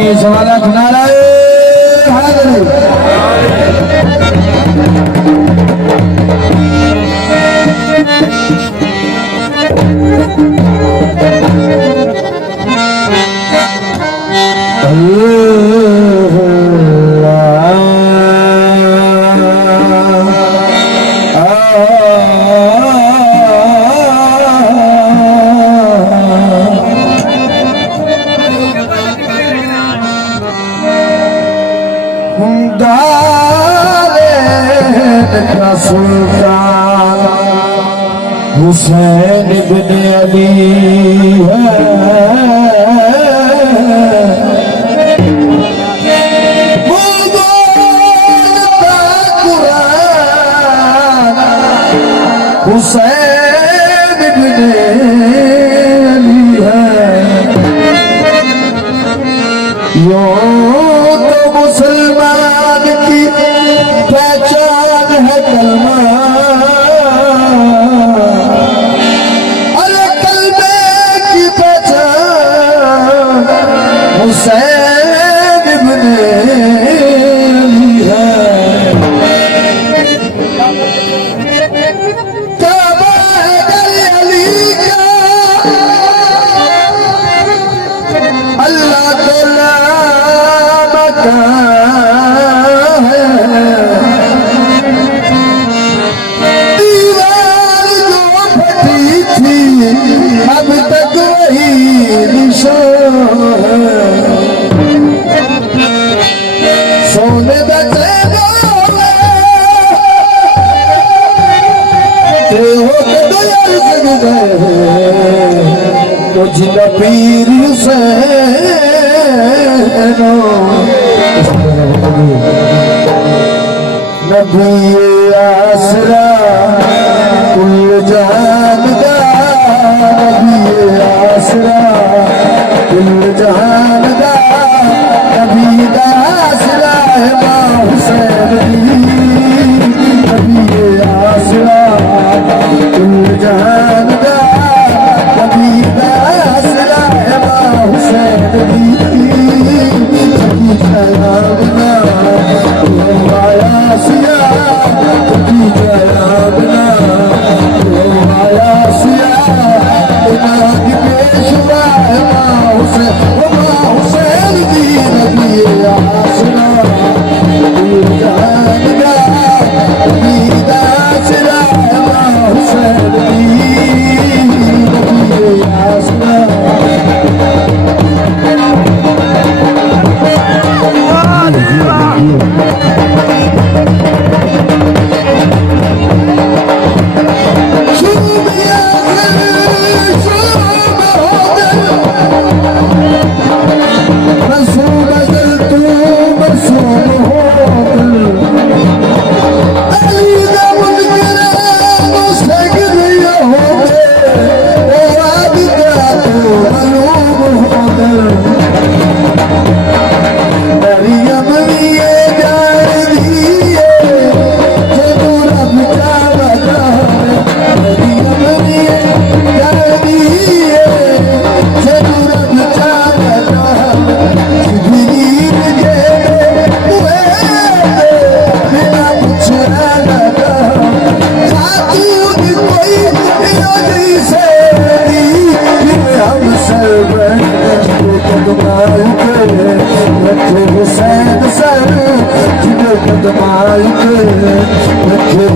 गौरांगी समालक नारायण सुल्तान हुसैन बिन अली है हुसैन बिन अली है यो तो मुसलमान की पहचान है कलमा अरे कलमे की पहचान हुसैन बिन अली है काबा है अली का अल्लाह तआला अब तक वही निशान सोने बचे कुछ न पीर हुसैनो नबी आसरा कुल जहान का नबी आसरा कुल जहान का नबी का आसरा है मां हुसैन नबी आसरा कुल जहान का नबी का आसरा है मां हुसैन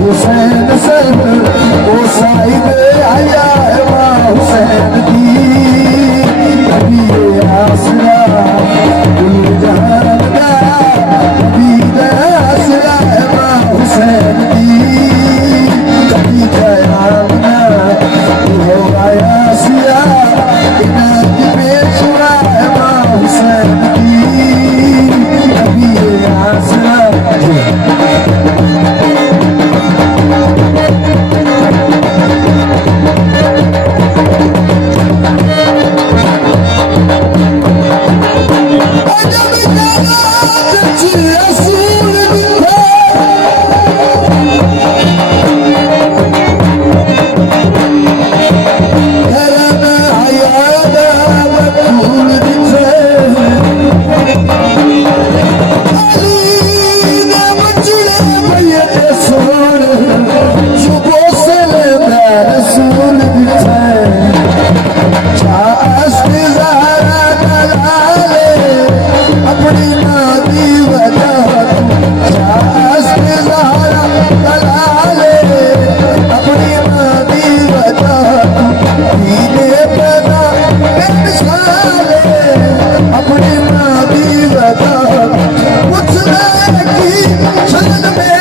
हुसैन सर ओ साहिब आया है मां हुसैन दी नबी आसरा कुल जहान का नबी आसरा है मां हुसैन दी कभी कयामना हो आया सिया इनात में सुना है मां हुसैन दी नबी आसरा I मदद में